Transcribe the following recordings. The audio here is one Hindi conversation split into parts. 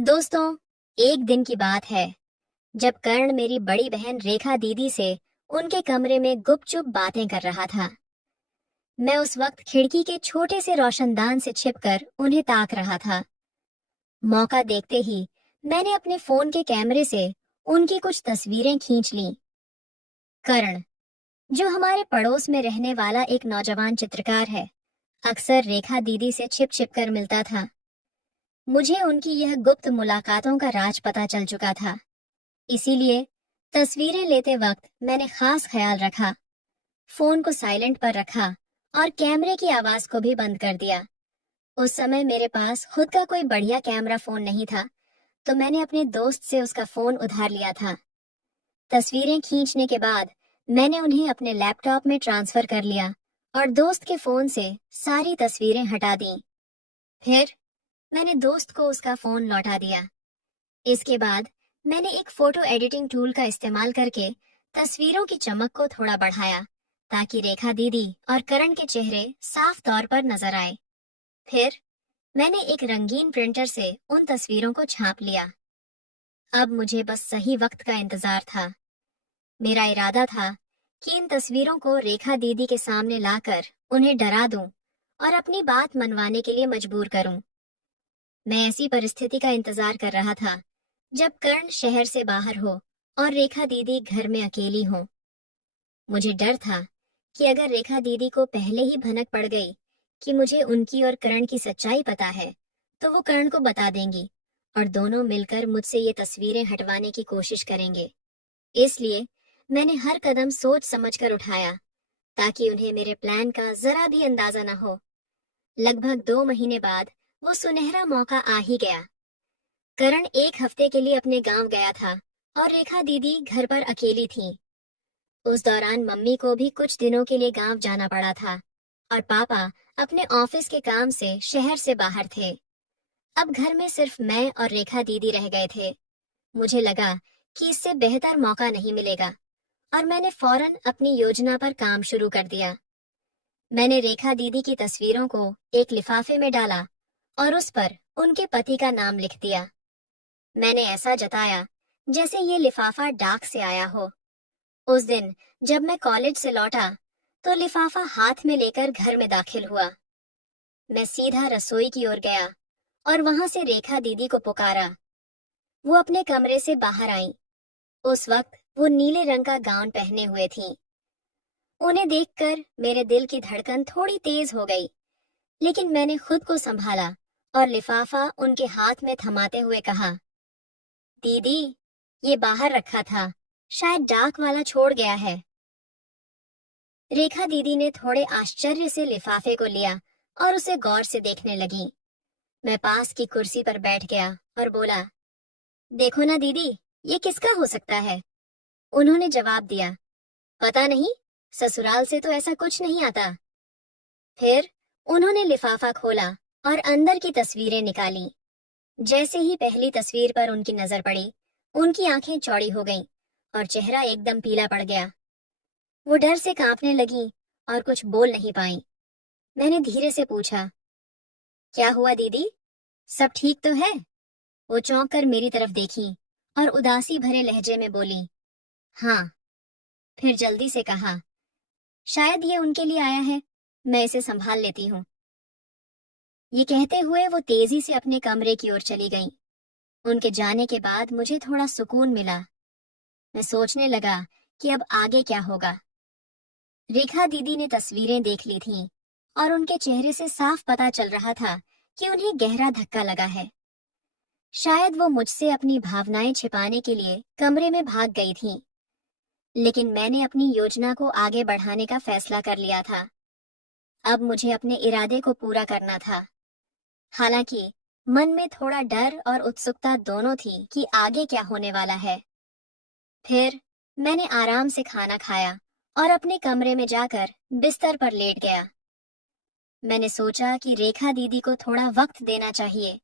दोस्तों, एक दिन की बात है जब कर्ण मेरी बड़ी बहन रेखा दीदी से उनके कमरे में गुपचुप बातें कर रहा था। मैं उस वक्त खिड़की के छोटे से रोशनदान से छिपकर उन्हें ताक रहा था। मौका देखते ही मैंने अपने फोन के कैमरे से उनकी कुछ तस्वीरें खींच लीं। कर्ण, जो हमारे पड़ोस में रहने वाला एक नौजवान चित्रकार है, अक्सर रेखा दीदी से छिप छिप कर मिलता था। मुझे उनकी यह गुप्त मुलाकातों का राज पता चल चुका था। इसीलिए तस्वीरें लेते वक्त मैंने खास ख्याल रखा, फोन को साइलेंट पर रखा और कैमरे की आवाज को भी बंद कर दिया। उस समय मेरे पास खुद का कोई बढ़िया कैमरा फोन नहीं था, तो मैंने अपने दोस्त से उसका फोन उधार लिया था। तस्वीरें खींचने के बाद मैंने उन्हें अपने लैपटॉप में ट्रांसफर कर लिया और दोस्त के फोन से सारी तस्वीरें हटा दी। फिर मैंने दोस्त को उसका फोन लौटा दिया। इसके बाद मैंने एक फोटो एडिटिंग टूल का इस्तेमाल करके तस्वीरों की चमक को थोड़ा बढ़ाया, ताकि रेखा दीदी और करण के चेहरे साफ तौर पर नजर आए। फिर मैंने एक रंगीन प्रिंटर से उन तस्वीरों को छाप लिया। अब मुझे बस सही वक्त का इंतजार था। मेरा इरादा था कि इन तस्वीरों को रेखा दीदी के सामने लाकर उन्हें डरा दूं और अपनी बात मनवाने के लिए मजबूर करूं। मैं ऐसी परिस्थिति का इंतजार कर रहा था जब कर्ण शहर से बाहर हो और रेखा दीदी घर में अकेली हो। मुझे डर था कि अगर रेखा दीदी को पहले ही भनक पड़ गई कि मुझे उनकी और कर्ण की सच्चाई पता है, तो वो कर्ण को बता देंगी और दोनों मिलकर मुझसे ये तस्वीरें हटवाने की कोशिश करेंगे। इसलिए मैंने हर कदम सोच समझकर उठाया, ताकि उन्हें मेरे प्लान का जरा भी अंदाजा न हो। लगभग 2 महीने बाद वो सुनहरा मौका आ ही गया। करण एक हफ्ते के लिए अपने गांव गया था और रेखा दीदी घर पर अकेली थी। उस दौरान मम्मी को भी कुछ दिनों के लिए गांव जाना पड़ा था और पापा अपने ऑफिस के काम से शहर से बाहर थे। अब घर में सिर्फ मैं और रेखा दीदी रह गए थे। मुझे लगा कि इससे बेहतर मौका नहीं मिलेगा और मैंने फौरन अपनी योजना पर काम शुरू कर दिया। मैंने रेखा दीदी की तस्वीरों को एक लिफाफे में डाला और उस पर उनके पति का नाम लिख दिया। मैंने ऐसा जताया जैसे ये लिफाफा डाक से आया हो। उस दिन जब मैं कॉलेज से लौटा, तो लिफाफा हाथ में लेकर घर में दाखिल हुआ। मैं सीधा रसोई की ओर गया और वहां से रेखा दीदी को पुकारा। वो अपने कमरे से बाहर आईं। उस वक्त वो नीले रंग का गाउन पहने हुए थीं। उन्हें देखकर मेरे दिल की धड़कन थोड़ी तेज हो गई, लेकिन मैंने खुद को संभाला और लिफाफा उनके हाथ में थमाते हुए कहा, दीदी, ये बाहर रखा था, शायद डाक वाला छोड़ गया है। रेखा दीदी ने थोड़े आश्चर्य से लिफाफे को लिया और उसे गौर से देखने लगी। मैं पास की कुर्सी पर बैठ गया और बोला, देखो ना दीदी, ये किसका हो सकता है? उन्होंने जवाब दिया, पता नहीं, ससुराल से तो ऐसा कुछ नहीं आता। फिर उन्होंने लिफाफा खोला और अंदर की तस्वीरें निकाली। जैसे ही पहली तस्वीर पर उनकी नजर पड़ी, उनकी आंखें चौड़ी हो गईं और चेहरा एकदम पीला पड़ गया। वो डर से कांपने लगी और कुछ बोल नहीं पाई। मैंने धीरे से पूछा, क्या हुआ दीदी, सब ठीक तो है? वो चौंक कर मेरी तरफ देखी और उदासी भरे लहजे में बोली, हाँ। फिर जल्दी से कहा, शायद ये उनके लिए आया है, मैं इसे संभाल लेती हूँ। ये कहते हुए वो तेजी से अपने कमरे की ओर चली गई। उनके जाने के बाद मुझे थोड़ा सुकून मिला। मैं सोचने लगा कि अब आगे क्या होगा। रेखा दीदी ने तस्वीरें देख ली थीं और उनके चेहरे से साफ पता चल रहा था कि उन्हें गहरा धक्का लगा है। शायद वो मुझसे अपनी भावनाएं छिपाने के लिए कमरे में भाग गई थीं। लेकिन मैंने अपनी योजना को आगे बढ़ाने का फैसला कर लिया था। अब मुझे अपने इरादे को पूरा करना था। हालांकि मन में थोड़ा डर और उत्सुकता दोनों थी कि आगे क्या होने वाला है। फिर मैंने आराम से खाना खाया और अपने कमरे में जाकर बिस्तर पर लेट गया। मैंने सोचा कि रेखा दीदी को थोड़ा वक्त देना चाहिए,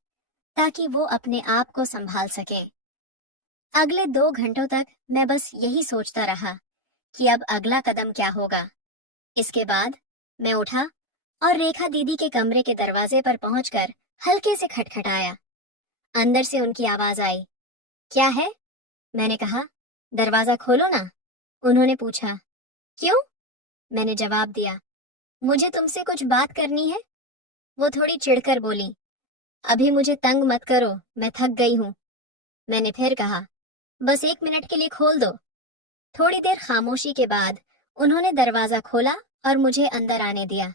ताकि वो अपने आप को संभाल सके। अगले 2 घंटों तक मैं बस यही सोचता रहा कि अब अगला कदम क्या होगा। इसके बाद मैं उठा और रेखा दीदी के कमरे के दरवाजे पर पहुंचकर हल्के से खटखटाया। अंदर से उनकी आवाज आई, क्या है? मैंने कहा, दरवाजा खोलो ना। उन्होंने पूछा, क्यों? मैंने जवाब दिया, मुझे तुमसे कुछ बात करनी है। वो थोड़ी चिढ़कर बोली, अभी मुझे तंग मत करो, मैं थक गई हूँ। मैंने फिर कहा, बस 1 मिनट के लिए खोल दो। थोड़ी देर खामोशी के बाद उन्होंने दरवाजा खोला और मुझे अंदर आने दिया।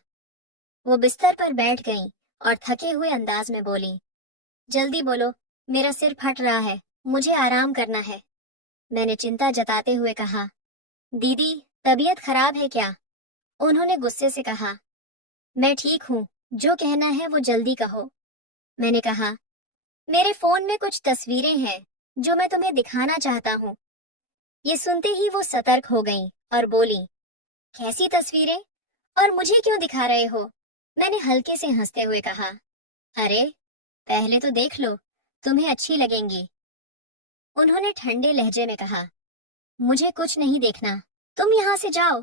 वो बिस्तर पर बैठ गईं और थके हुए अंदाज में बोली, जल्दी बोलो, मेरा सिर फट रहा है, मुझे आराम करना है। मैंने चिंता जताते हुए कहा, दीदी, तबीयत खराब है क्या? उन्होंने गुस्से से कहा, मैं ठीक हूँ, जो कहना है वो जल्दी कहो। मैंने कहा, मेरे फोन में कुछ तस्वीरें हैं जो मैं तुम्हें दिखाना चाहता हूँ। ये सुनते ही वो सतर्क हो गईं और बोली, कैसी तस्वीरें और मुझे क्यों दिखा रहे हो? मैंने हल्के से हंसते हुए कहा, अरे पहले तो देख लो, तुम्हें अच्छी लगेंगी। उन्होंने ठंडे लहजे में कहा, मुझे कुछ नहीं देखना, तुम यहाँ से जाओ।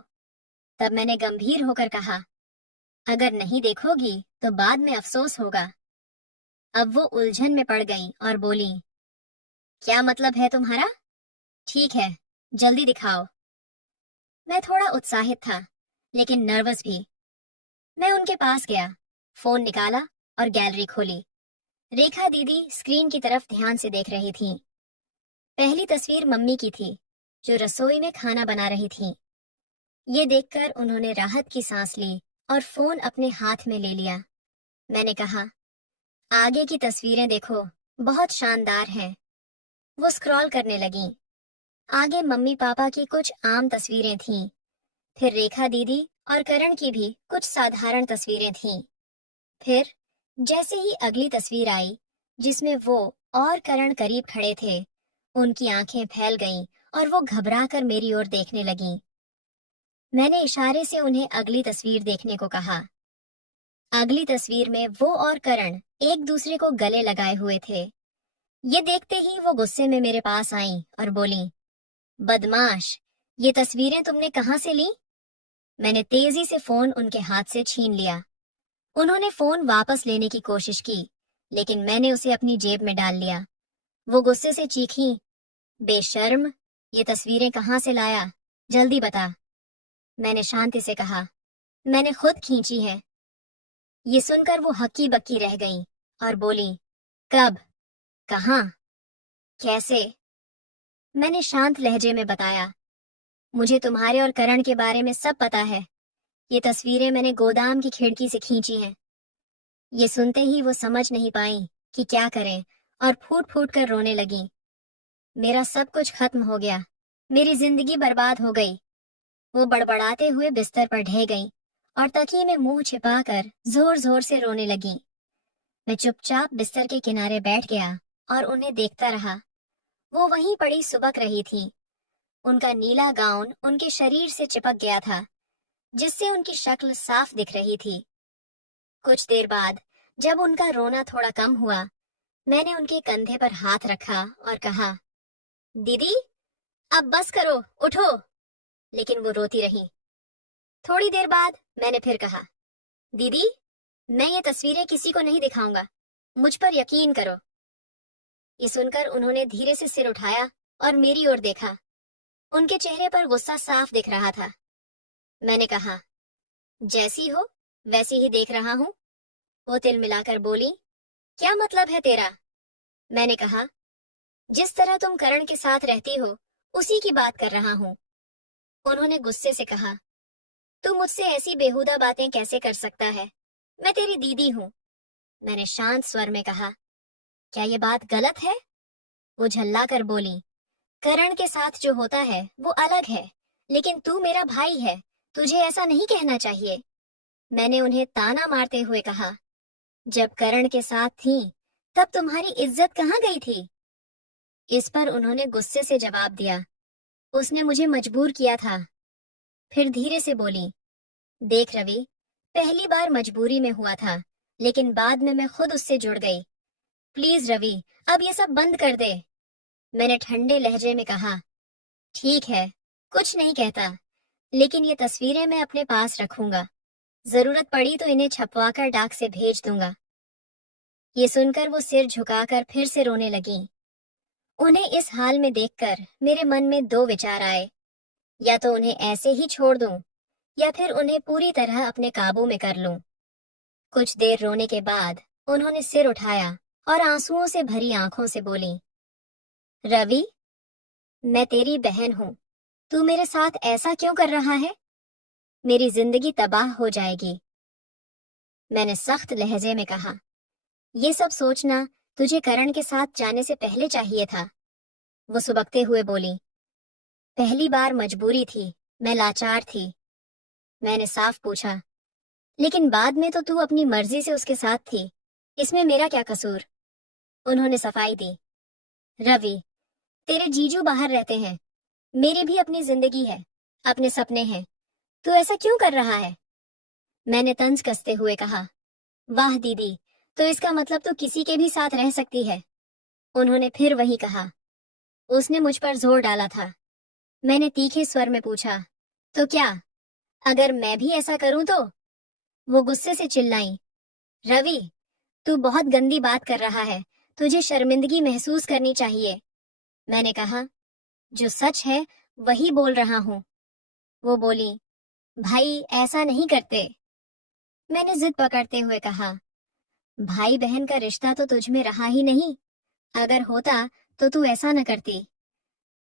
तब मैंने गंभीर होकर कहा, अगर नहीं देखोगी तो बाद में अफसोस होगा। अब वो उलझन में पड़ गईं और बोली, क्या मतलब है तुम्हारा? ठीक है, जल्दी दिखाओ। मैं थोड़ा उत्साहित था, लेकिन नर्वस भी। मैं उनके पास गया, फोन निकाला और गैलरी खोली। रेखा दीदी स्क्रीन की तरफ ध्यान से देख रही थीं। पहली तस्वीर मम्मी की थी, जो रसोई में खाना बना रही थीं। ये देखकर उन्होंने राहत की सांस ली और फोन अपने हाथ में ले लिया। मैंने कहा, आगे की तस्वीरें देखो, बहुत शानदार हैं। वो स्क्रॉल करने लगीं। आगे मम्मी पापा की कुछ आम तस्वीरें थीं, फिर रेखा दीदी और करण की भी कुछ साधारण तस्वीरें थीं। फिर जैसे ही अगली तस्वीर आई, जिसमें वो और करण करीब खड़े थे, उनकी आंखें फैल गईं और वो घबराकर मेरी ओर देखने लगीं। मैंने इशारे से उन्हें अगली तस्वीर देखने को कहा। अगली तस्वीर में वो और करण एक दूसरे को गले लगाए हुए थे। ये देखते ही वो गुस्से में मेरे पास आईं और बोली, बदमाश, ये तस्वीरें तुमने कहाँ से ली? मैंने तेजी से फोन उनके हाथ से छीन लिया। उन्होंने फोन वापस लेने की कोशिश की, लेकिन मैंने उसे अपनी जेब में डाल लिया। वो गुस्से से चीखीं, बेशर्म, ये तस्वीरें कहाँ से लाया? जल्दी बता। मैंने शांति से कहा, मैंने खुद खींची है। ये सुनकर वो हक्की बक्की रह गईं और बोली, कब? कहाँ? कैसे? मैंने शांत लहजे में बताया, मुझे तुम्हारे और करण के बारे में सब पता है। ये तस्वीरें मैंने गोदाम की खिड़की से खींची हैं। ये सुनते ही वो समझ नहीं पाई कि क्या करें और फूट फूट कर रोने लगी। मेरा सब कुछ खत्म हो गया, मेरी जिंदगी बर्बाद हो गई। वो बड़बड़ाते हुए बिस्तर पर ढह गई और तकिए में मुंह छिपाकर जोर जोर से रोने लगी। मैं चुपचाप बिस्तर के किनारे बैठ गया और उन्हें देखता रहा। वो वहीं पड़ी सुबक रही थी। उनका नीला गाउन उनके शरीर से चिपक गया था, जिससे उनकी शक्ल साफ दिख रही थी। कुछ देर बाद जब उनका रोना थोड़ा कम हुआ, मैंने उनके कंधे पर हाथ रखा और कहा, दीदी, अब बस करो, उठो। लेकिन वो रोती रही। थोड़ी देर बाद मैंने फिर कहा, दीदी, मैं ये तस्वीरें किसी को नहीं दिखाऊंगा, मुझ पर यकीन करो। ये सुनकर उन्होंने धीरे से सिर उठाया और मेरी ओर देखा। उनके चेहरे पर गुस्सा साफ दिख रहा था। मैंने कहा, जैसी हो वैसी ही देख रहा हूँ। वो तिल मिलाकर बोली, क्या मतलब है तेरा? मैंने कहा, जिस तरह तुम करण के साथ रहती हो, उसी की बात कर रहा हूँ। उन्होंने गुस्से से कहा, तू मुझसे ऐसी बेहुदा बातें कैसे कर सकता है? मैं तेरी दीदी हूँ। मैंने शांत स्वर में कहा, क्या ये बात गलत है? वो झल्ला कर बोली, करण के साथ जो होता है वो अलग है, लेकिन तू मेरा भाई है, तुझे ऐसा नहीं कहना चाहिए। मैंने उन्हें ताना मारते हुए कहा, जब करण के साथ थी तब तुम्हारी इज्जत कहाँ गई थी? इस पर उन्होंने गुस्से से जवाब दिया, उसने मुझे मजबूर किया था। फिर धीरे से बोली, देख रवि, पहली बार मजबूरी में हुआ था, लेकिन बाद में मैं खुद उससे जुड़ गई। प्लीज रवि, अब ये सब बंद कर दे। मैंने ठंडे लहजे में कहा, ठीक है, कुछ नहीं कहता, लेकिन ये तस्वीरें मैं अपने पास रखूंगा। जरूरत पड़ी तो इन्हें छपवाकर डाक से भेज दूंगा। ये सुनकर वो सिर झुकाकर फिर से रोने लगी। उन्हें इस हाल में देखकर मेरे मन में दो विचार आए, या तो उन्हें ऐसे ही छोड़ दूं या फिर उन्हें पूरी तरह अपने काबू में कर लूं। कुछ देर रोने के बाद उन्होंने सिर उठाया और आंसुओं से भरी आंखों से बोली, रवि, मैं तेरी बहन हूं, तू मेरे साथ ऐसा क्यों कर रहा है? मेरी जिंदगी तबाह हो जाएगी। मैंने सख्त लहजे में कहा, ये सब सोचना तुझे करण के साथ जाने से पहले चाहिए था। वो सुबकते हुए बोली, पहली बार मजबूरी थी, मैं लाचार थी। मैंने साफ पूछा, लेकिन बाद में तो तू अपनी मर्जी से उसके साथ थी, इसमें मेरा क्या कसूर? उन्होंने सफाई दी, रवि, तेरे जीजू बाहर रहते हैं, मेरी भी अपनी जिंदगी है, अपने सपने हैं, तू ऐसा क्यों कर रहा है? मैंने तंज कसते हुए कहा, वाह दीदी, तो इसका मतलब तू किसी के भी साथ रह सकती है। उन्होंने फिर वही कहा, उसने मुझ पर जोर डाला था। मैंने तीखे स्वर में पूछा, तो क्या, अगर मैं भी ऐसा करूं तो? वो गुस्से से चिल्लाई, रवि, तू बहुत गंदी बात कर रहा है, तुझे शर्मिंदगी महसूस करनी चाहिए। मैंने कहा, जो सच है वही बोल रहा हूं। वो बोली, भाई ऐसा नहीं करते। मैंने जिद पकड़ते हुए कहा, भाई बहन का रिश्ता तो तुझ में रहा ही नहीं, अगर होता तो तू ऐसा न करती।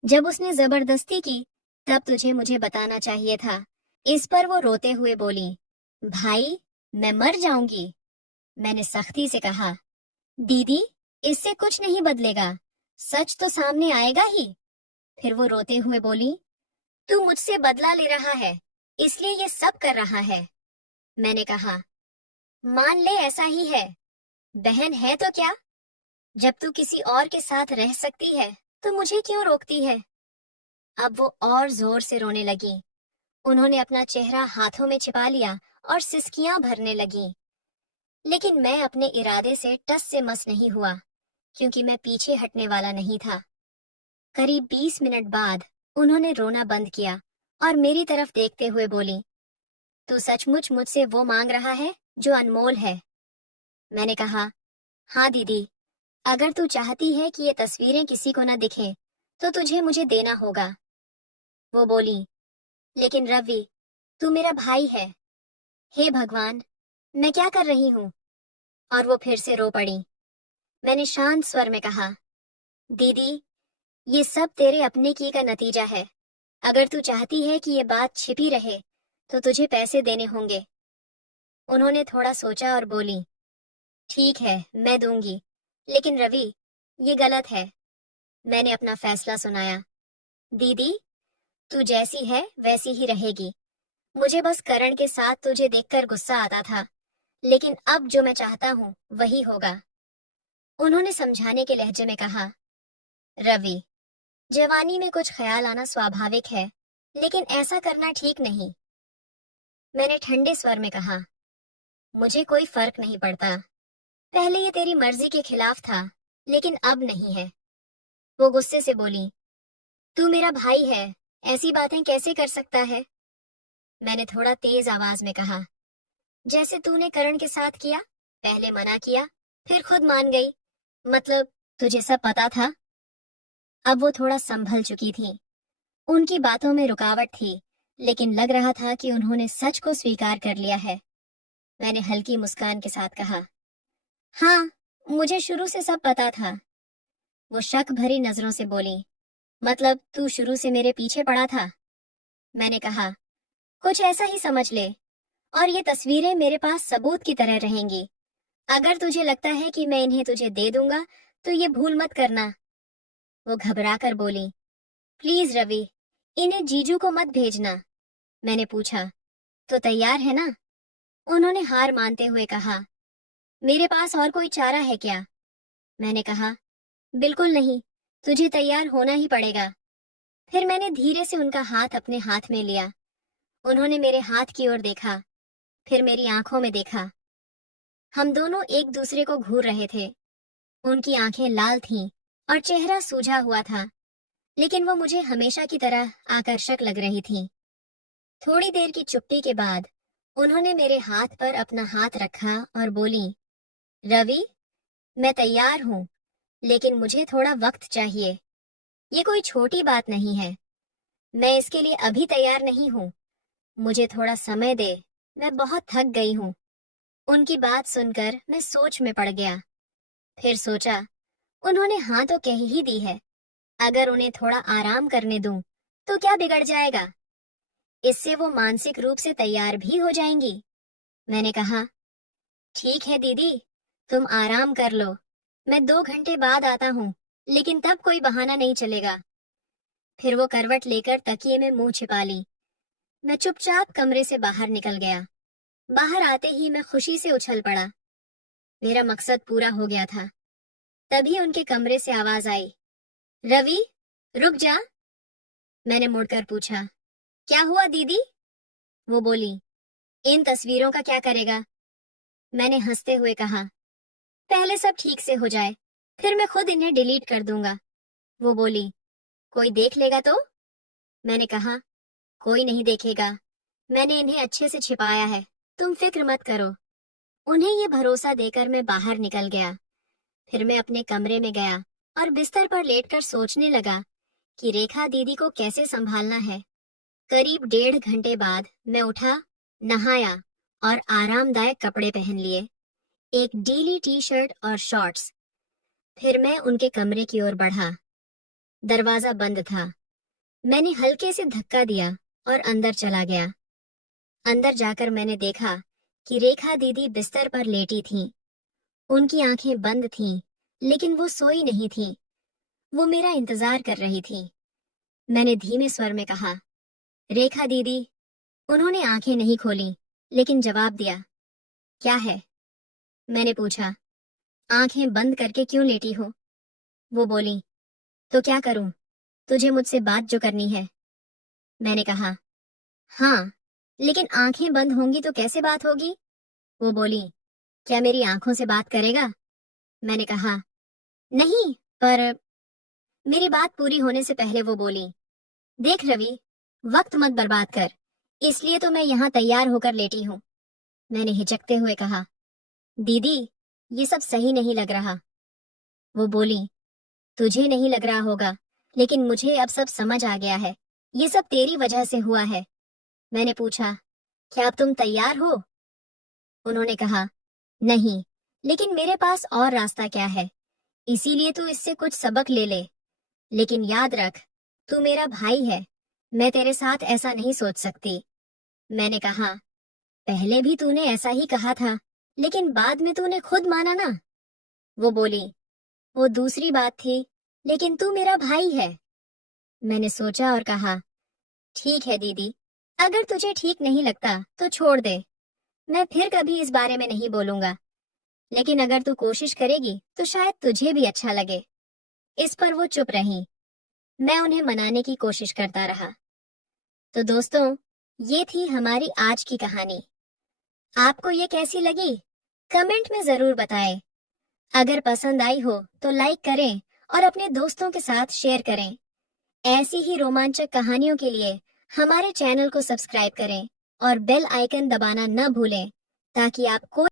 जब उसने जबरदस्ती की तब तुझे मुझे बताना चाहिए था। इस पर वो रोते हुए बोली, भाई, मैं मर जाऊंगी। मैंने सख्ती से कहा, दीदी, इससे कुछ नहीं बदलेगा, सच तो सामने आएगा ही। फिर वो रोते हुए बोली, तू मुझसे बदला ले रहा है, इसलिए ये सब कर रहा है। मैंने कहा, मान ले ऐसा ही है, बहन है तो क्या? जब तू किसी और के साथ रह सकती है तो मुझे क्यों रोकती है? अब वो और जोर से रोने लगी। उन्होंने अपना चेहरा हाथों में छिपा लिया और सिसकियां भरने लगी। लेकिन मैं अपने इरादे से टस से मस नहीं हुआ, क्योंकि मैं पीछे हटने वाला नहीं था। करीब 20 मिनट बाद उन्होंने रोना बंद किया और मेरी तरफ देखते हुए बोली, तू सचमुच मुझसे वो मांग रहा है जो अनमोल है? मैंने कहा, हाँ दीदी, अगर तू चाहती है कि ये तस्वीरें किसी को न दिखें, तो तुझे मुझे देना होगा। वो बोली, लेकिन रवि, तू मेरा भाई है। हे भगवान, मैं क्या कर रही हूँ? और वो फिर से रो पड़ी। मैंने शांत स्वर में कहा, दीदी, ये सब तेरे अपने की का नतीजा है। अगर तू चाहती है कि ये बात छिपी रहे, तो तुझे पैसे देने होंगे। उन्होंने थोड़ा सोचा और बोली, ठीक है, मैं दूंगी, लेकिन रवि, ये गलत है। मैंने अपना फैसला सुनाया, दीदी, तू जैसी है वैसी ही रहेगी। मुझे बस करण के साथ तुझे देखकर गुस्सा आता था, लेकिन अब जो मैं चाहता हूँ वही होगा। उन्होंने समझाने के लहजे में कहा, रवि, जवानी में कुछ ख्याल आना स्वाभाविक है, लेकिन ऐसा करना ठीक नहीं। मैंने ठंडे स्वर में कहा, मुझे कोई फर्क नहीं पड़ता। पहले ये तेरी मर्जी के खिलाफ था, लेकिन अब नहीं है। वो गुस्से से बोली, तू मेरा भाई है, ऐसी बातें कैसे कर सकता है? मैंने थोड़ा तेज आवाज में कहा, जैसे तूने करण के साथ किया, पहले मना किया, फिर खुद मान गई। मतलब तुझे सब पता था? अब वो थोड़ा संभल चुकी थी। उनकी बातों में रुकावट थी, लेकिन लग रहा था कि उन्होंने सच को स्वीकार कर लिया है। मैंने हल्की मुस्कान के साथ कहा, हाँ, मुझे शुरू से सब पता था। वो शक भरी नजरों से बोली, मतलब तू शुरू से मेरे पीछे पड़ा था? मैंने कहा, कुछ ऐसा ही समझ ले, और ये तस्वीरें मेरे पास सबूत की तरह रहेंगी। अगर तुझे लगता है कि मैं इन्हें तुझे दे दूंगा, तो ये भूल मत करना। वो घबराकर बोली, प्लीज रवि, इन्हें जीजू को मत भेजना। मैंने पूछा, तो तैयार है ना? उन्होंने हार मानते हुए कहा, मेरे पास और कोई चारा है क्या? मैंने कहा, बिल्कुल नहीं, तुझे तैयार होना ही पड़ेगा। फिर मैंने धीरे से उनका हाथ अपने हाथ में लिया। उन्होंने मेरे हाथ की ओर देखा, फिर मेरी आंखों में देखा। हम दोनों एक दूसरे को घूर रहे थे। उनकी आंखें लाल थीं और चेहरा सूजा हुआ था, लेकिन वो मुझे हमेशा की तरह आकर्षक लग रही थी। थोड़ी देर की चुप्पी के बाद उन्होंने मेरे हाथ पर अपना हाथ रखा और बोली, रवि, मैं तैयार हूँ, लेकिन मुझे थोड़ा वक्त चाहिए। ये कोई छोटी बात नहीं है। मैं इसके लिए अभी तैयार नहीं हूँ। मुझे थोड़ा समय दे। मैं बहुत थक गई हूँ। उनकी बात सुनकर मैं सोच में पड़ गया। फिर सोचा, उन्होंने हाँ तो कह ही दी है। अगर उन्हें थोड़ा आराम करने दूं, तो क्या बिगड़ जाएगा? इससे वो मानसिक रूप से तैयार भी हो जाएंगी। मैंने कहा, ठीक है दीदी, तुम आराम कर लो। मैं 2 घंटे बाद आता हूँ, लेकिन तब कोई बहाना नहीं चलेगा। फिर वो करवट लेकर तकिए में मुंह छिपा ली। मैं चुपचाप कमरे से बाहर निकल गया। बाहर आते ही मैं खुशी से उछल पड़ा। मेरा मकसद पूरा हो गया था। तभी उनके कमरे से आवाज आई, रवि, रुक जा। मैंने मुड़कर पूछा, क्या हुआ दीदी? वो बोली, इन तस्वीरों का क्या करेगा? मैंने हंसते हुए कहा, पहले सब ठीक से हो जाए, फिर मैं खुद इन्हें डिलीट कर दूंगा। वो बोली, कोई देख लेगा तो? मैंने कहा, कोई नहीं देखेगा। मैंने इन्हें अच्छे से छिपाया है, तुम फिक्र मत करो। उन्हें ये भरोसा देकर मैं बाहर निकल गया। फिर मैं अपने कमरे में गया और बिस्तर पर लेटकर सोचने लगा कि रेखा दीदी को कैसे संभालना है। करीब 1.5 घंटे बाद मैं उठा, नहाया और आरामदायक कपड़े पहन लिए, एक ढीली टी शर्ट और शॉर्ट्स। फिर मैं उनके कमरे की ओर बढ़ा। दरवाजा बंद था। मैंने हल्के से धक्का दिया और अंदर चला गया। अंदर जाकर मैंने देखा कि रेखा दीदी बिस्तर पर लेटी थीं। उनकी आंखें बंद थीं, लेकिन वो सोई नहीं थीं। वो मेरा इंतजार कर रही थीं। मैंने धीमे स्वर में कहा, रेखा दीदी। उन्होंने आंखें नहीं खोली, लेकिन जवाब दिया, क्या है? मैंने पूछा, आंखें बंद करके क्यों लेटी हो? वो बोली, तो क्या करूं? तुझे मुझसे बात जो करनी है। मैंने कहा, हाँ, लेकिन आंखें बंद होंगी तो कैसे बात होगी? वो बोली, क्या मेरी आंखों से बात करेगा? मैंने कहा, नहीं, पर मेरी बात पूरी होने से पहले वो बोली, देख रवि, वक्त मत बर्बाद कर, इसलिए तो मैं यहाँ तैयार होकर लेटी हूँ। मैंने हिचकते हुए कहा, दीदी, ये सब सही नहीं लग रहा। वो बोली, तुझे नहीं लग रहा होगा, लेकिन मुझे अब सब समझ आ गया है। ये सब तेरी वजह से हुआ है। मैंने पूछा, क्या अब तुम तैयार हो? उन्होंने कहा, नहीं, लेकिन मेरे पास और रास्ता क्या है? इसीलिए तू इससे कुछ सबक ले ले। लेकिन याद रख, तू मेरा भाई है। मैं तेरे साथ ऐसा नहीं सोच सकती। मैंने कहा, पहले भी तूने ऐसा ही कहा था, लेकिन बाद में तूने खुद माना ना। वो बोली, वो दूसरी बात थी, लेकिन तू मेरा भाई है। मैंने सोचा और कहा, ठीक है दीदी, अगर तुझे ठीक नहीं लगता तो छोड़ दे। मैं फिर कभी इस बारे में नहीं बोलूंगा। लेकिन अगर तू कोशिश करेगी तो शायद तुझे भी अच्छा लगे। इस पर वो चुप रही। मैं उन्हें मनाने की कोशिश करता रहा। तो दोस्तों, ये थी हमारी आज की कहानी। आपको ये कैसी लगी? कमेंट में जरूर बताएं। अगर पसंद आई हो तो लाइक करें और अपने दोस्तों के साथ शेयर करें। ऐसी ही रोमांचक कहानियों के लिए हमारे चैनल को सब्सक्राइब करें और बेल आइकन दबाना न भूलें, ताकि आपको